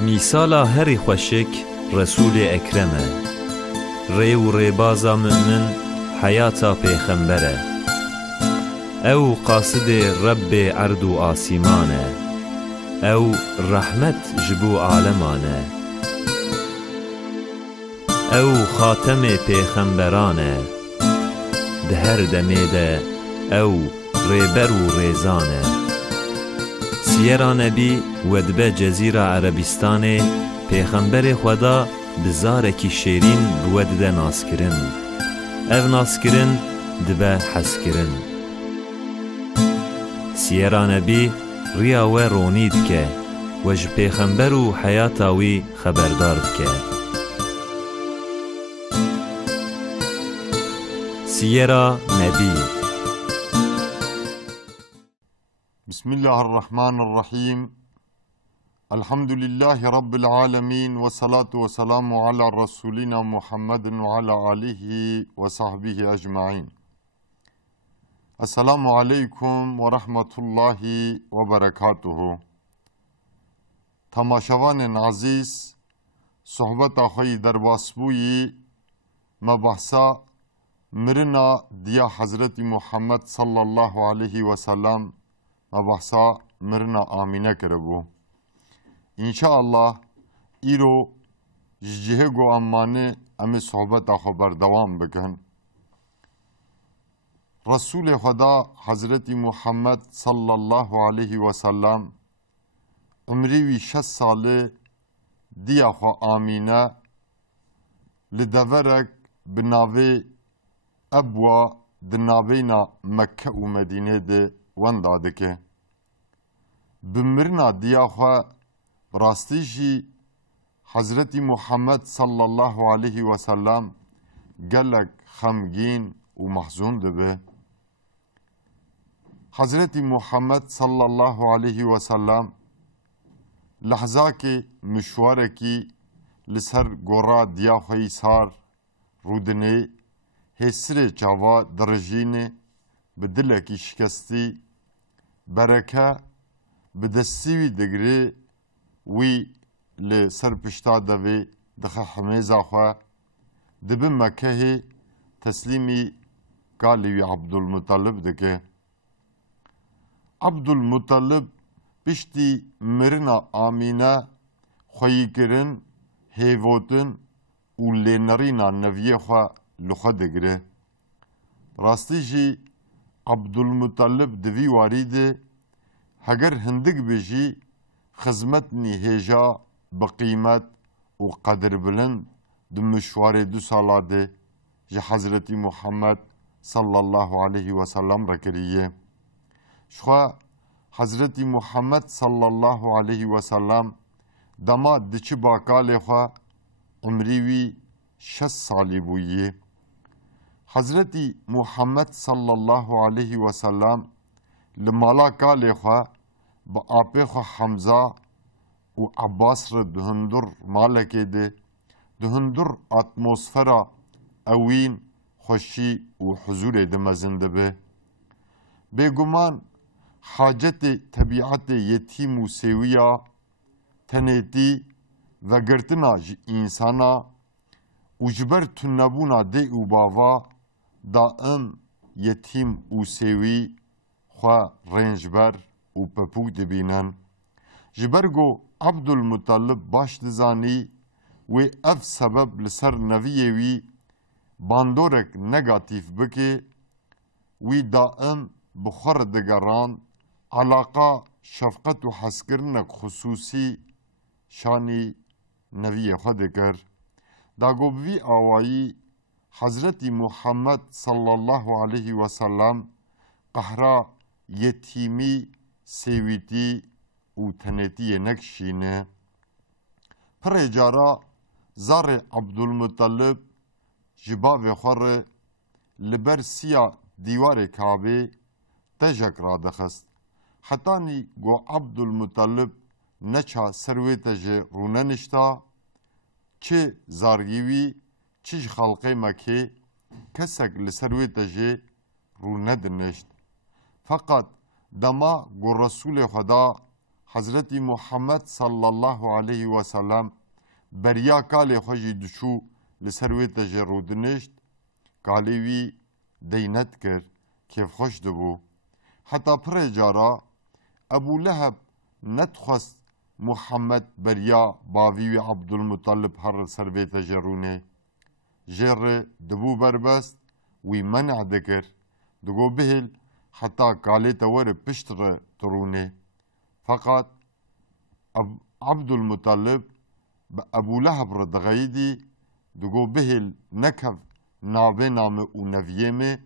میسالا هری خوشک رسول اکرمه ری و ریبازا مؤمن حیاتا پیغمبره او قاصد رب عرض و آسیمانه او رحمت جبو عالمانه او خاتم پیغمبرانه ده هر دمیده او ریبر و ریزانه سیرا نبی ودبه جزیره عربستانه پیغمبر خدا بزارکی شیرین بودده ناسکرین او ناسکرین دبه حسکرین سیرا نبی ریاوه رونید که وج پیغمبر و حیاتاوی خبردار که سیرا نبی. بسم الله الرحمن الرحيم الحمد لله رب العالمين والصلاة والسلام على رسولنا محمد وعلى آله وصحبه أجمعين. السلام عليكم ورحمة الله وبركاته. تماشاوان عزیز صحبت آخوی در باسبوی مبحثا مرنا دیا حضرت محمد صلی الله علیه وسلم مبحثا مرنا آمینه کربو انشاءالله ایرو جهه گو امانه امی صحبت آخو بردوام بکن. رسول خدا حضرت محمد صلی الله علیه وسلم عمریوی 6 ساله دیا خو آمینه لدورک بناوی ابوا دناوینا مکه و مدینه ده ونداده که بمرنا دیاخوا راستی جی حضرت محمد صلی الله علیه وسلم گلک خمگین و محزون ده. حضرت محمد صلی الله علیه وسلم لحظه که مشواره کی لسر گورا دیاخوی سار رودنه هسر چاوا درجینه بدلکی شکستی برکه بدستیوی دگری وی لسر پشتا دوی دخه حمیزا خواه دبی مکه تسلیمی قالیوی عبدالمطلب دکه. عبدالمطلب پشتی مرنا آمینه خویی کرن هیوتن و لینرینا نویه خواه لخه دگره. راستی جی عبدالمطلب دوی واریده هگر هندگ بجی خدمت نی هجا بقیمت و قدر بلند دمشوار 2 سالاده جه حضرت محمد صلی الله علیه وسلم را کریه. شخوا حضرت محمد صلی الله علیه وسلم دما دچ باکال خوا عمریوی 6 سالی بویه. حضرت محمد صلی الله علیه وسلم لمالا کال خوا با آپ خوا حمزه و عباس را دهندر مالکه ده دهندر اتمسفرا اوین خوشی و حضور ده مزنده به. بگمان حاجت طبیعت یتیم و سویا تنیتی و گرتنا انسانا وجبر تنبونا ده و باوا دائم یتیم و سوی خواه رنجبر و پپوک دبینن. جبرگو عبدالمطلب باش دزانی و اف سبب لسر نویه وی باندورک نگاتیف بکه وی دائم بخور دگران علاقه شفقت و حسکرنک خصوصی شانی نویه خود کر. داگو بوی آوایی حضرت محمد صلی الله علیه وسلم قهرا یتیمی سیویتی و تنیتی نکشینه. پر اجارا زار عبدالمطلب جباب خور لبر سیا دیوار کعبه تجک را دخست. حتانی گو عبدالمطلب نچا سروی تجه رونه نشتا چه زارگیوی چیج خلقه مکه کسک لسروی تجه رونه دنشت. فقط دما گو رسول خدا Hazreti Muhammed sallallahu aleyhi ve sellem beriya kalê xwe jî diçû li ser wê te jê rûdinişt, kalê wî deynet kir, kêfxweş dibû. Heta pirê cara Ebu Leheb netxwest Muhammed beriya bavî wî Abdulmutalib her li ser vê te jê rûnê. Jê rê dibû berbest, wî menع dikir, digo bihêl heta kalê te were pişt re tu rûnê. Fakat Abdulmutalib bi Ebu Leheb re diğeyîdî, digo bihêl nekev navêna me û neviyê me,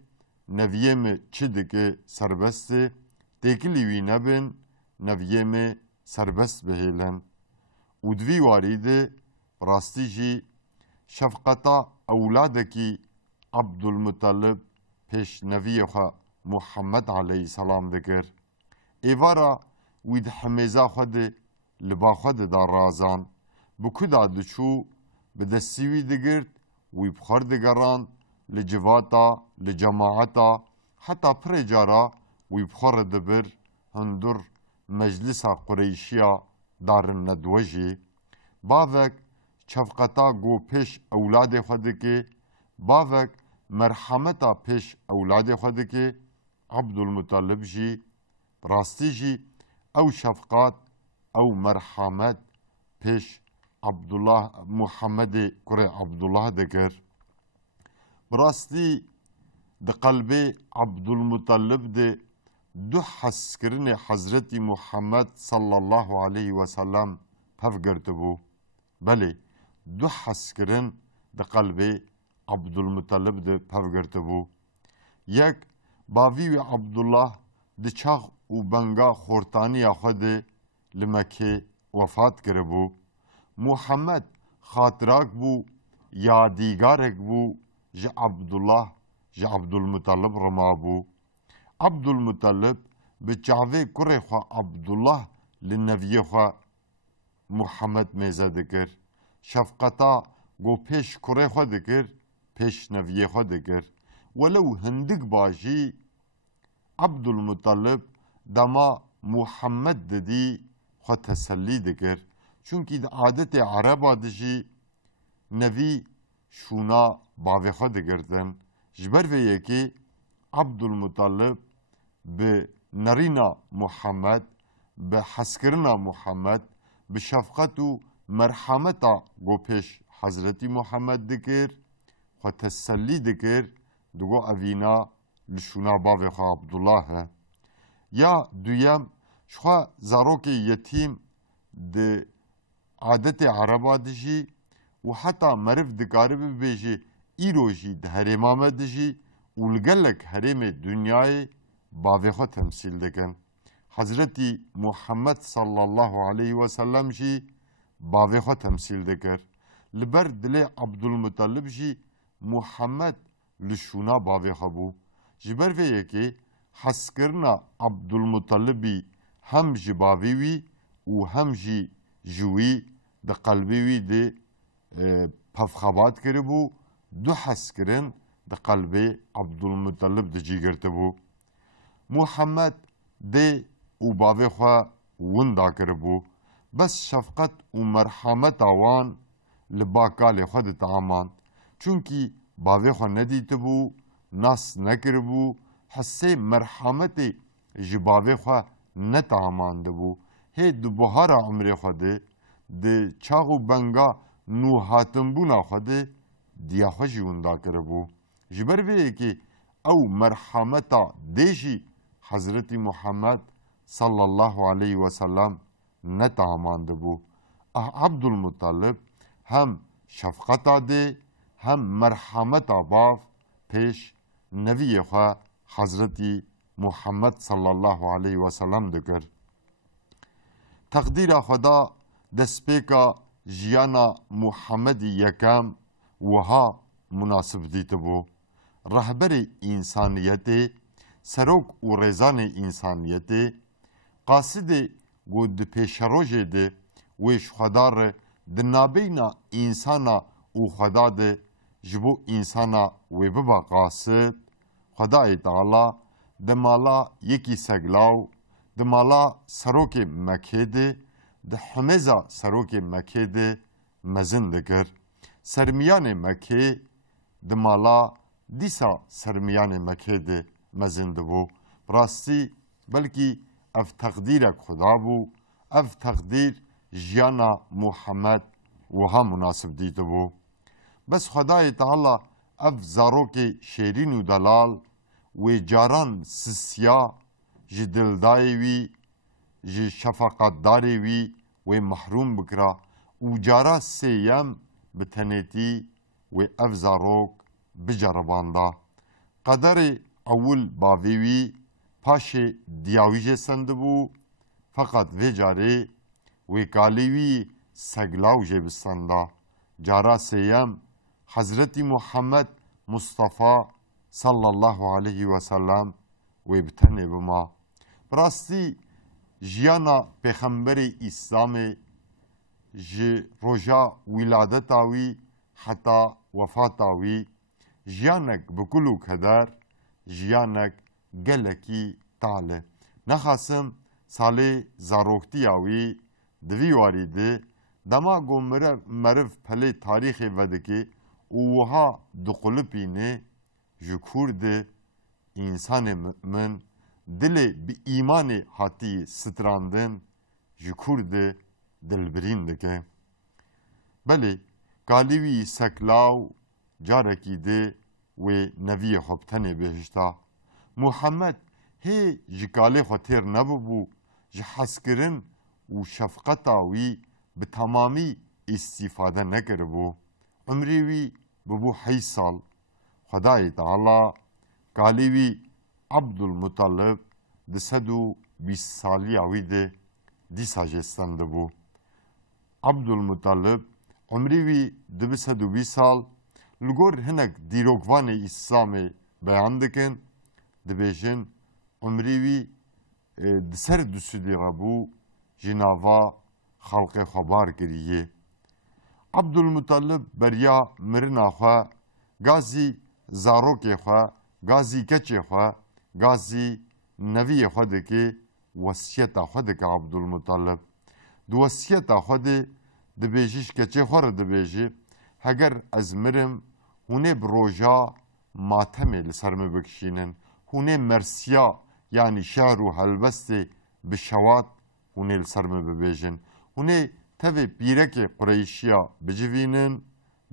neviyê me çi dike serbestê, têkilî wî nebin, neviyê me serbest bihêlin. û di vî warî de rastî jî şefqeta ewladekî Abdulmutalib pêş neviyê xwe Muhammed aleyhisselam dikir. Êvara wî di hemêza xwe de li ba xwe de da razan. Bi ku da diçû bi destî wî digirt, wî bi xwe digerand li civata, li cemaeta, heta pirê cara wî bi xwe re dibir hundir meclisa Qureyşiya darin nedwejê. Bavek şefqeta got pêş ewladê xwe dike, bavek merhameta pêş ewladê xwe dike. Abdulmutalib jî rastî jî ew şefqat, ew merhamet pêş Abdullah Muhammedê kurê Abdullah dikir. Bi rastî di qelbê Abdulmutalib de du heskirinê Hazretî Muhammed sallallahu aleyhi ve sellem pev girtibû. Belê, du heskirin di qelbê Abdulmutalib de pev girtibû. Yek, bavî wê Abdullah di çax û benga xortaniya xwe de li Mekkê wefat kiribû. Muhammed xatirak bû, yadîgarek bû ji Abdullah, ji Abdulmutalib rimabû. Abdulmutalib bi çavê kurê xwe Abdullah li neviyê xwe Muhammed mêze dikir. Şefqeta got pêş kurê xwe dikir, pêş neviyê xwe dikir. Welew hindik bajî Abdulmutalib dema Muhammed didî xwe tesellî dikir. Çünkü di adetê Araba de jî nevî şûna bavê xwe digirtin. Ji ber vê yekê Abdulmutalib bi nerîna Muhammed, bi heskirina Muhammed, bi şefqet û merhameta got pêş Hazretî Muhammed dikir, xwe tesellî dikir, digo evîna li şûna bavê xwe Abdullah e. Ya duyem, ji xwe zarokê yetîm di adetê Araba de jî û heta meriv dikare bibêje îro jî di herêma me de jî û li gelek herêmê dunyayê bavê xwe temsîl dikin. Hazretî Muhammed sallallahu aleyhi ve sellem jî bavê xwe temsîl dikir. Li ber dilê Abdulmutalib jî Muhammed li şûna bavê xwe bû. Ji ber vê yekê heskirina Abdulmutalibî hem ji bavê wî û hem jî ji wî di qelbê wî de pevxebat kiribû, du heskirin di qelbê Abdulmutalib de cî girtibû. Muhammed dê û bavê xwe winda kiribû. Bes şefqet û merhameta wan li ba kalê xwe diteamand. Çünkî bavê xwe nedîtibû, nas nekiribû, hissê merhametê ji bavê xwe neteamandibû. Hê di buhara umrê xwe de di çax û benga nû hatinbûna xwe de diya xwe jî winda kiribû. Ji ber vê yekê ew merhameta dê jî Hazretî Muhammed sallallahu aleyhi ve sellem neteamandibû. Abdulmutalib hem şefqeta dê hem merhameta bav pêş neviyê xwe Hazretî Muhammed sallallahu aleyhi ve sellem dikir. Teqdîra Xweda destpêka jiyana Muhammedî yekem wiha munasib dîtibû. Rehberê însaniyetê, serok û rêzanê însaniyetê, qasidê got di pêşerojê de wê ji Xweda re di navbeyna însana û Xweda de ji bo însana wê biba qasid, Xwedayê Teala di mala yekî seglaw دمالا سروک مکه ده ده حمزا سروک مکه ده مزن دگر سرمیان مکه دمالا دیسا سرمیان مکه ده مزن ده بو براستی بلکی اف تقدیر خدا بو اف تقدیر جیانا محمد وها مناسب دیده بو بس خدای تعالی اف زاروک شیرین و دلال و جاران سسیا جی دلدای وی جی شفقت داری وی و محروم بکرا و جارا سیم بتنیتی و اف زاروک بجرباندا قدر اول باویوی پاش دیاویجه سندبو فقط وی جاری و کالیوی سگلاو جه بسندا جارا سیم حضرت محمد مصطفى صلى الله عليه وسلم و بتنه بما براستی جیانا پیغمبر اسلام جی روژا ولادتاوی حتی وفاتاوی جیانک بکلو کدر جیانک گلکی تاله نخاسم ساله زاروکتیاوی دوی واریده دما گو مرف پلی تاریخ ودکی اوها دقلپینه جکورد انسان مؤمن دل بی ایمان حتی ستراندن جکورد دلبرین دکه بله گالیوی سکلاو جارکی ده و نوی خبتنه بهشتا محمد هی جکاله خطیر نبو جحسکرن و شفقتاوی به تمامی استفاده نکربو عمریوی ببو 8 سال خدای تعالی گالیوی عبدالمطلب ده 120 سالی آوی ده دیسا جستنده بو عبدالمطلب عمریوی ده 120 سال لگور هنک دیروگوان اسلام بیان دکن ده بیشن عمریوی ده سر دوسو دیگه بو جناوا خلق خبار کریه عبدالمطلب بریا مرنا خواه گازی زاروک خواه گازی کچ خواه گازی نوی خواه دکه وصیت خواه دکه عبدالمطلب دو وصیت خواه ده بیشش کچه خواه ده بیشه هگر از مرم هونه بروژا ماتمه لسرمه بکشینن هونه مرسیا یعنی شهر و هلبست بشوات هونه لسرمه ببیشن هونه تبه بیرک قریشیا بجوینن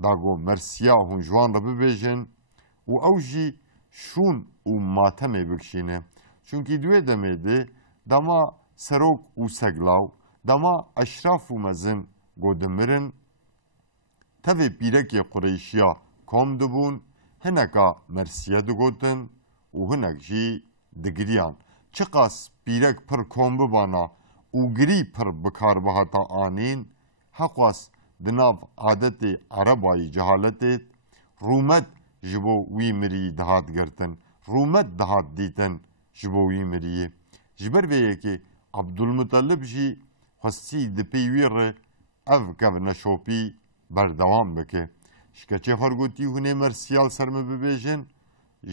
داگو مرسیا هون جوان را ببیشن و اوجی شون و ماتمه بکشینه چونکی دوی دمیده دما سروک و سگلاو دما اشراف و مزن گودمرن تبه بیرک قریشیا کام دبون هنکا مرسیا دو گوتن و هنک جی دگریان چقاس بیرک پر کام ببانا و گری پر بکار بهاتا آنین حقاس دناف عادت عربای جهالت رومت جبو وی مری دهات گرتن رومت دهات دیتن جبو وی مری جبر بیه که عبدالمطلب جی خستی دپیوی ره اف کف نشوپی بردوام بکه شکچه خرگوتی هونه مرسیال سرمه ببیجن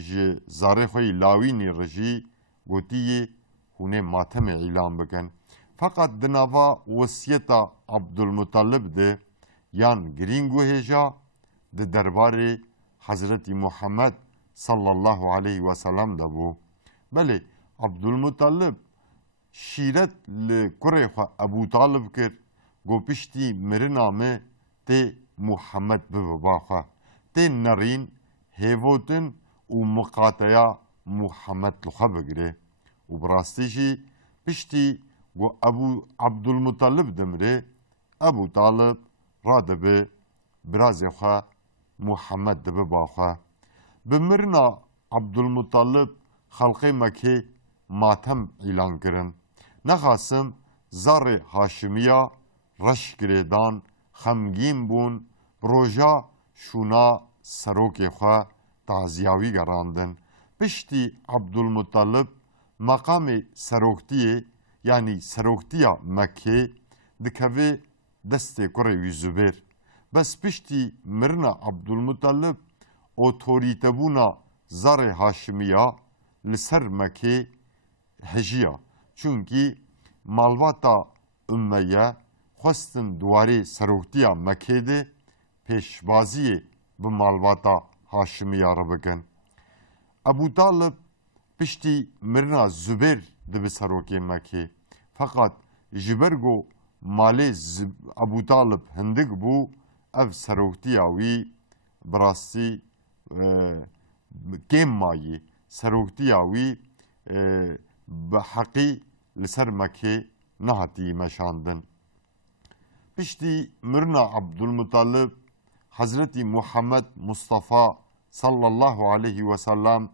جه زاره خوی لاوینی رجی گوتیه هونه ماتم اعلام بکن فقط دناوا وصیتا عبدالمطلب ده یان گرینگو هجا ده دربار حضرت محمد صلی الله علیه و سلم ده بو بله عبدالمطلب شیرت لکره خو ابو طالب کر گو پشتی مرنامه ته محمد بباخه ته نرین هیوتن و مقاطعه محمد لخه بگره و براستی جی پشتی گو ابو عبدالمطلب دمره ابو طالب را دبه برازی خواه محمد دبه باخه بمرنا عبدالمطلب خلق مکه ماتم اعلان کرن نخاسم زار هاشمیا رش گریدان خمگین بون بروژا شونا سروک خواه تعزیاوی گراندن پشتی عبدالمطلب مقام سروکتیه یعنی سروکتیا مکه دکوه دست کره وی زبیر بس پشتی مرنا عبدالمطلب اوتوریتبونا زار هاشمیا لسر مکه هجیا Çünkü malbata ümmeye xwestin duwarê seroktiya Mekê de pêşbaziyê bi malbata Haşimiya re bikin. Ebu Talib piştî mirina Zübeyr dibe serokê Mekê. Fakat ji ber ku malê Ebu Talib hindik bû, ev seroktiya wî bi rastî kêm mayî seroktiya wî bi heqî li ser Mekê nehatî meşandin. Piştî mirina Abdülmuttalib, Hazretî Muhammed Mustafa sallallahu aleyhi ve sellem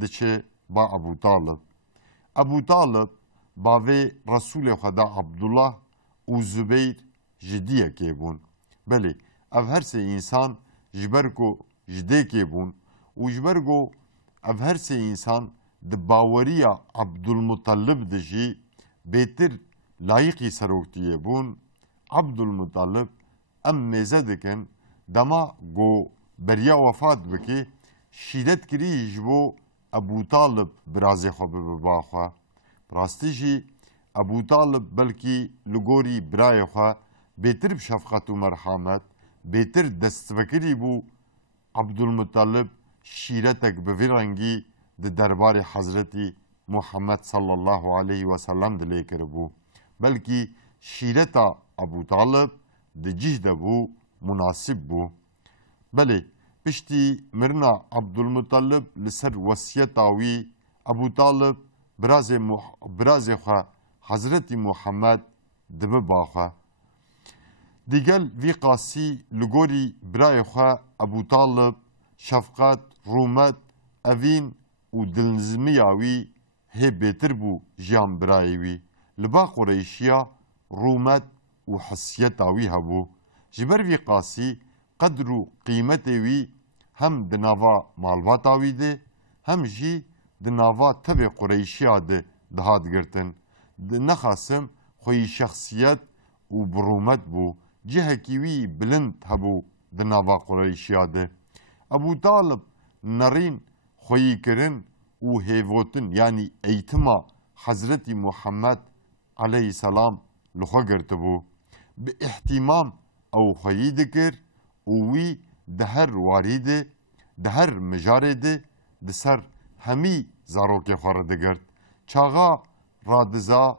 diçe ba Ebu Talib. Ebu Talib bavê Resulê Xweda Abdullah û Zübeyr ji diyekê bûn. Belê, ev her sê însan ji ber ku ji dêkê bûn û ji ber ku ev her sê însan di baweriya Abdülmuttalib de jî bêtir layıqî seroktiyê bûn, Abdülmuttalib em mêze dikin dema ku beriya wefat bike şîret kirî ji bo Ebu Talib birazê xwe bibe ba xwe. Rastî jî Ebu Talib belkî li gorî birayê xwe bêtir bi şefqet û merhamet, bêtir destvekirî bû Abdülmuttalib şîretek bi vê rengî di derbarê Hazretî Muhammed sallallahu aleyhi ve sellem dilê kiribû. Belkî şîreta Ebu Talib di cih de bû, münasib bû. Belê, piştî mirina Abdülmuttalib li ser wesiyeta wî, Ebu Talib birazê xwe Hazretî Muhammed dibe ba xwe. Dîgel vî qasî li gorî birayê xwe Ebu Talib şefqet, rûmet, evîn û dilnizmiya wî hê bêtir bû jiyan birayê wî. Li ba Qureyşiya rûmet û hissiyeta wî hebû. Ji ber vî qasî qedr û qîmetê wî hem di nava malbata wî de hem jî di nava tevê Qureyşiya de dihat girtin. Di nexasim xweyî şexsiyet û bi rûmet bû. Cihekî wî bilind hebû di nava Qureyşiya de. Ebu Talib nerîn xweyîkirin û hêvotin yanî eğitima Hazretî Muhammed aleyhisselam li xwe girtibû. Bi ihtimam ew xweyî dikir û wî di her warî de, di her mijarê de di ser hemî zarokê xwe re digirt. Çaxa radiza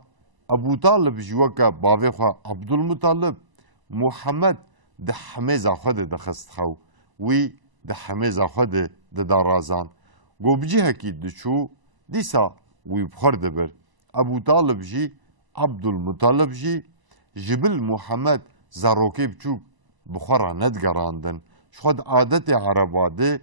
Ebu Talib ji weke bavê xwe Abdülmuttalib Muhammed di hemêza xwe de dixist xew. Wî di hemêza xwe de didarazan. Got bi cihekî diçû, dîsa wî bixwer dibir. Ebu Talib jî Abdülmuttalib jî ji bil Muhammed zarokê biçûk bi xwe re nedigerandin. Ji xwe di adetê Ereba de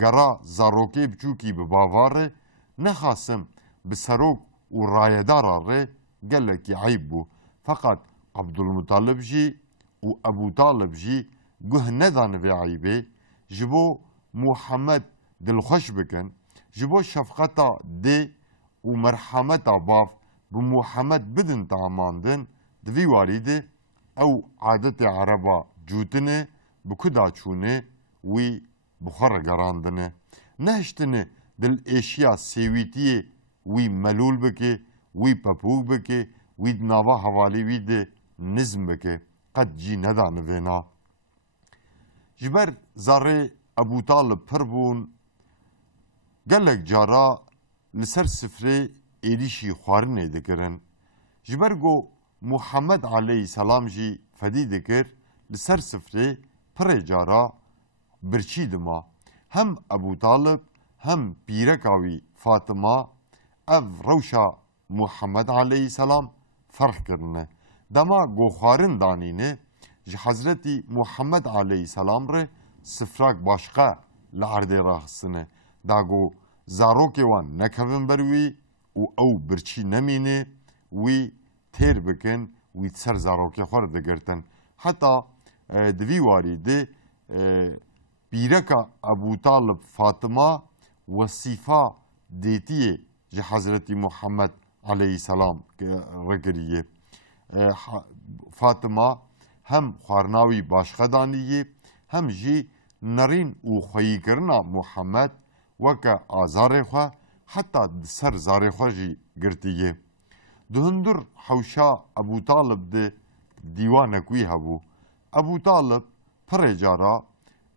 gera zarokê biçûkî bi bavarê nexasim bi serok û rayedara rê gelekî eyb bû. Fakat Abdülmuttalib jî û Ebu Talib jî guh nedan vê eybê ji bo Muhammed dilxweş bikin, ji bo şefqeta dê û merhameta bav bi Muhammed bidin tamandin, di vî warî de ew adetê Ereba cûtinê bi ku da çûnê wî bi xwe re gerandine. Nehiştine dil êşiya sêwîtiyê wî melûl bike, wî pepûk bike, wî di nava hevalê wî de nizm bike. Qet cî neda nivêna. Ji ber zarê Ebu Talib pir bûn, gelek cara li ser sifrê êrişî xwarinê dikirin. Ji ber ku Muhammed aleyhisselam jî fedî dikir, li ser sifrê pirê cara birçî dima. Hem Ebu Talib hem pîreka wî Fatıma ev rewşa Muhammed aleyhisselam ferh kirine. Dema goxwarin danîne ji Hazretî Muhammed aleyhisselam re sifrak başqa li erdê raxistine. Da got zarokê wan nekevin ber wî û ew birçî nemîne, wî têr bikin, wî ser zarokê xwe re digirtin. Heta di vî warî de pîreka Ebu Talib Fatıma wesîfa dêtiyê ji Hazretî Muhammed aleyhisselam re kiriye. Fatıma hem xwarina wî başqa danîye, hem jî nerîn û xweyîkirina Muhammed weke azarê xwe heta di ser zarê xwe jî girtiye. دهندر حوشا ابو طالب ده دیوانه کوی هبو ابو طالب پر جارا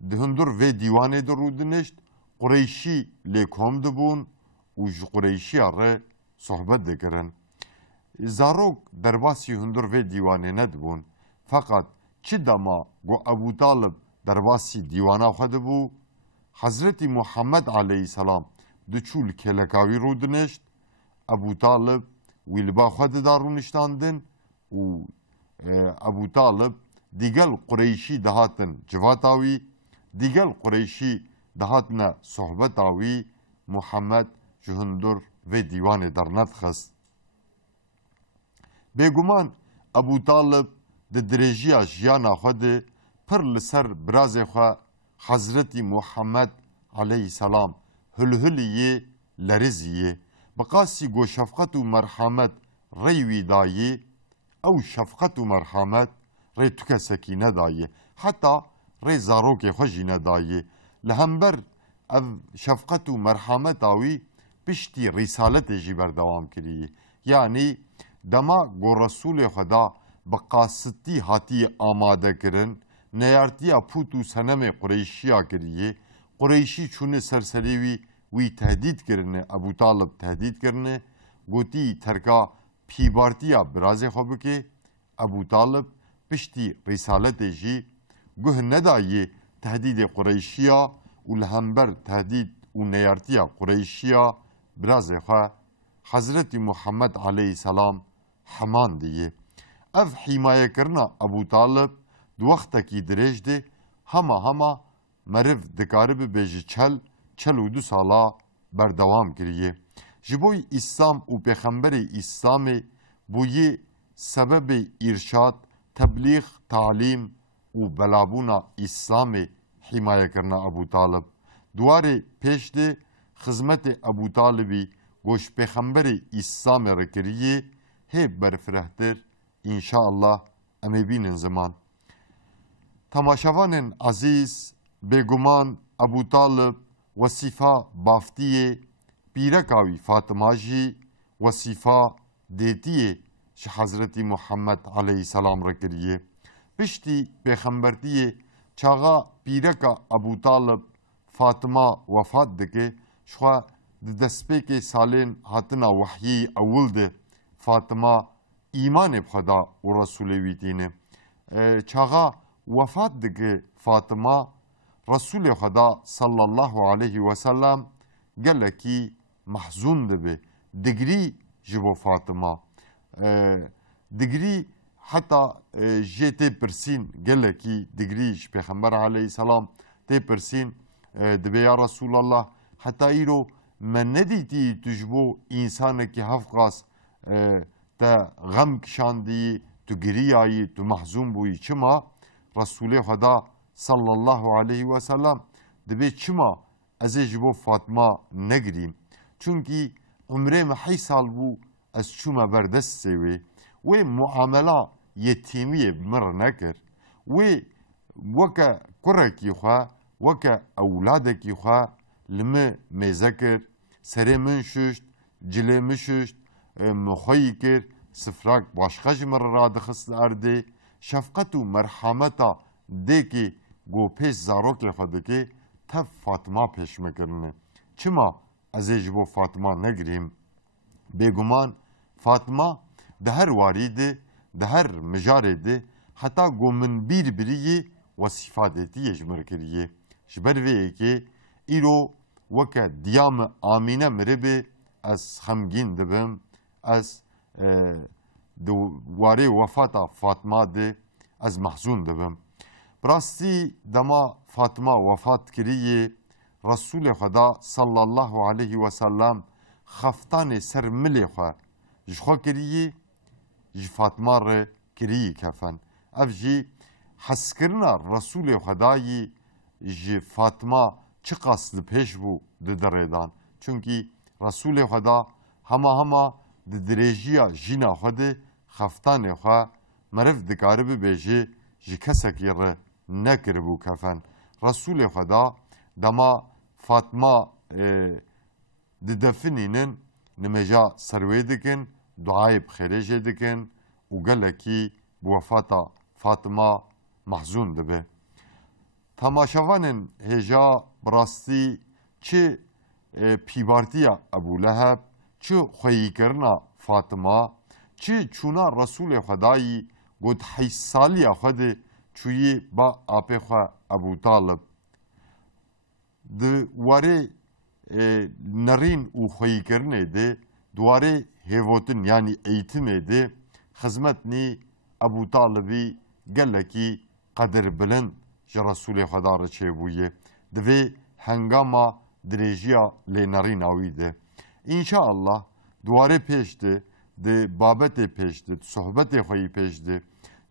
دهندر و دیوانه درودنشت قریشی لیکم دبون و ج قریشی اره صحبت دکرن زاروک درباسی هندر و دیوانه ندبون فقط چی دما گو ابو طالب درباسی دیوانه خود بو حضرت محمد علیه السلام دچول کلکاوی رودنشت ابو طالب ویلبا خود دارونشتاندن و ابو طالب دیگل قریشی دهاتن جواتاوی دیگل قریشی دهاتنا صحبتاوی محمد جهندر و دیوان درنت خست بگمان ابو طالب د درجیا جیانا خود پر لسر براز خو حضرت محمد علیه السلام هلهلیه لرزیه بقاسی گو شفقت و مرحمت ریوی دایه او شفقت و مرحمت ری تک سکینه دایه حتی ری زاروک خوشینه دایه لهمبر او شفقت و مرحمت آوی پشتی رسالت جی بردوام کریه یعنی دما گو رسول خدا بقاستی هاتی آماده کرن نیارتیا پوتو سنم قریشیا کریه قریشی چونه سرسریوی وی تهدید کرنه ابو طالب تهدید کرنه گوتی ترکا پیبارتیا برازه خوبه که ابو طالب پشتی رسالت جی گوه ندایه تهدید قریشیا و لهمبر تهدید و نیارتیا قریشیا برازه خواه حضرت محمد علیه السلام حمان دیه اف حمایه کرنا ابو طالب دو وقتا کی دریج ده هما مرف دکاره بیجی چل و 2 سالا بردوام کریه جبوی اسلام و پیغمبر اسلام بوی سبب ارشاد تبلیغ تعلیم و بلابونا اسلام حمایه کرنا ابو طالب دواره پیش ده خدمت ابو طالبی گوش پیغمبر اسلام رکریه هی برفرهتر انشاءالله امی بینن زمان تماشاوان عزیز بگمان ابو طالب وصیفه بافتیه پیرکاوی فاطمه جی وصیفه دیتیه ش حضرت محمد علیه السلام رکریه پشتی پیغمبرتیه چاغا پیرکا ابو طالب فاطمه وفات دکه شخوا دسپیک سالین هاتنا وحیی اول ده فاطمه ایمان بخدا و رسولوی دینه چاغا وفات دکه فاطمه رسول خدا صلی الله علیه و سلم گله کی محزون دبه دگری جبو فاطمه دگری حتی جیت پرسین گله کی دگریش پیغمبر علیه السلام تی پرسین دبه یا رسول الله حتی ایرو من ندیتی تجبو انسان کی هفقاس تا غم کشاندی تو گریایی تو محزون بوی چما رسول خدا صلی الله علیه و سلم دبی چما از جبو فاطمه نگریم چونکی عمره محی سال بو از چوما بردست سوی و معامله یتیمی مر نکر و وکا کرکی خواه وکا اولادکی خواه لمه میزکر سره من ششت جله من ششت مخوی کر سفراک باشخش مر را دخست ارده شفقت و مرحمتا ده که گو پیش زاروک لخوده که تف فاطمه پیش مکرنه چما از جبو فاطمه نگریم بگمان فاطمه ده هر واریده ده هر مجارده حتی گو من بریه وصفاتیه جمر کریه جبر ویه که ایرو وکا دیام آمینه مربه از خمگین دبم از دواره وفاتا فاطمه ده از محزون دبم براستی دما فاطمه وفات کریه رسول خدا صلی الله علیه و سلم خفتان سر ملی خواه جخوا کریه جی فاطمه ره کریه کفن اف جی حس کرنا رسول خدایی جی فاطمه چه قصد پیش بو ددردان چونکی رسول خدا هما ددرجیا جینا خوده خفتان خواه مرف دکاره بیجه جی کسکی ره نکر بو کفن رسول خدا دما فاطمه ددفنینن نمجا سروی دکن duayê bixêrê dikin û gelekî bi wefata Fatıma mahzûn dibe. Temaşevanên hêja bi rastî çi pîbartiya Ebu Leheb, çi xweyîkirina Fatıma, çi çûna Resulê Xwedayî got 8 saliya xwe de çûyî ba apê xwe Ebu Talib. Di warê nerîn û xweyîkirinê de, di warê hêvotin yanî eğitimê de xizmetnî Ebu Talibî gelekî qedirbilind ji Resulê Xweda re çêbûye. Di vê hengama dirêjiya lênerîna wî de. İnşaallah di warê pêş de, di babetê pêş de, di sohbetê xwe yî pêş de,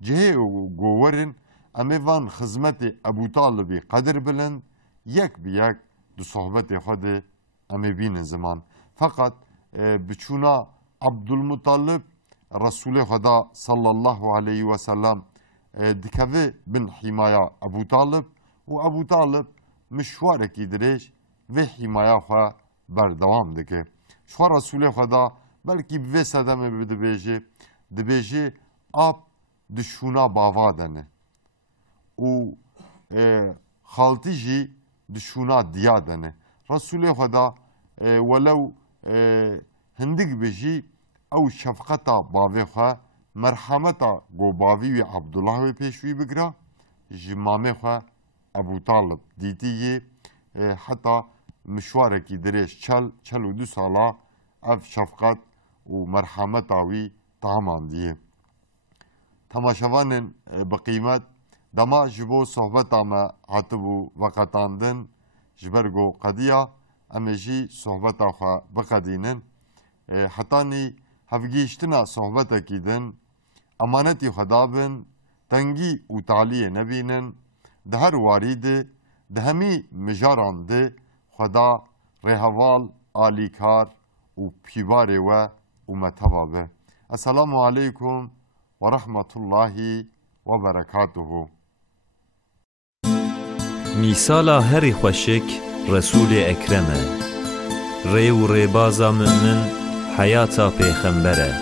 cihê gowerin em ê van xizmetê Ebu Talibî qedir bilind, yek bi yek di sohbetê xwe de em ê bînin ziman. Fakat bi çûna Abdülmuttalib Resulê Xweda sallallahu aleyhi ve sellem dikeve bin hîmaya Ebu Talib û Ebu Talib mişwarekî dirêj vê hîmaya xwe berdewam dike. Ji xwe Resulê Xweda belkî bi vê sedemê dibêje ab di şûna bava de ne û xaltî jî di şûna diya de ne. Resulê Xweda welew hindik bijî ew şefqeta bavê xwe, merhameta gobavî wî Abdullah wê pêş wî bigira, ji mamê xwe Ebu Talib dîtiyê heta mişwarekî dirêj çel û du sala ev şefqet û merhameta wî tamandiye. Temaşevanên bi qîmet dema ji bo sohbeta me hatibû veqetandin ji ber got qediya em ê jî sohbeta xwe biqedînin. Hetanî hevgîştina sohbetekî din, emanetî xwe dabin, tengî û taliyê nebînin, di her warî de, di hemî mijaran de Xweda rêheval, alîkar û pîbarê we û meteba be. Esselamu aleykum ve rahmetullahi ve berekatuhu. Mîsala herî xweşik Resulê Ekrem e. Rê û rêbaza mümin hayata pêxember e.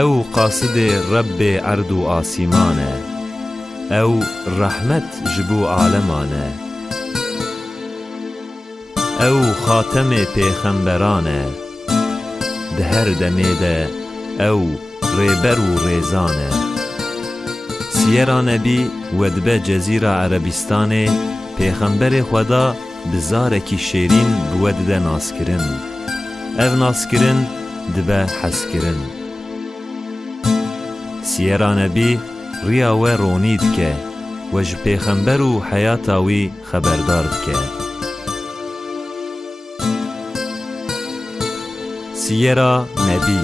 Ew qasidê Rebbê erd û asîman e. Ew rehmet ji bo aleman e. Ew xatemê pêxemberan e. Di her demê de ew rêber û rêzan e. Siyera Nebî wedbe Cezîra Erebistanê pêxemberê Xweda bi zarekî şêrîn bi we dide naskirin. Ev naskirin dibe heskirin. Siyera Nebî riya we ronî dike we ji pêxember û heyata wî xeberdar dike. Siyera Nebî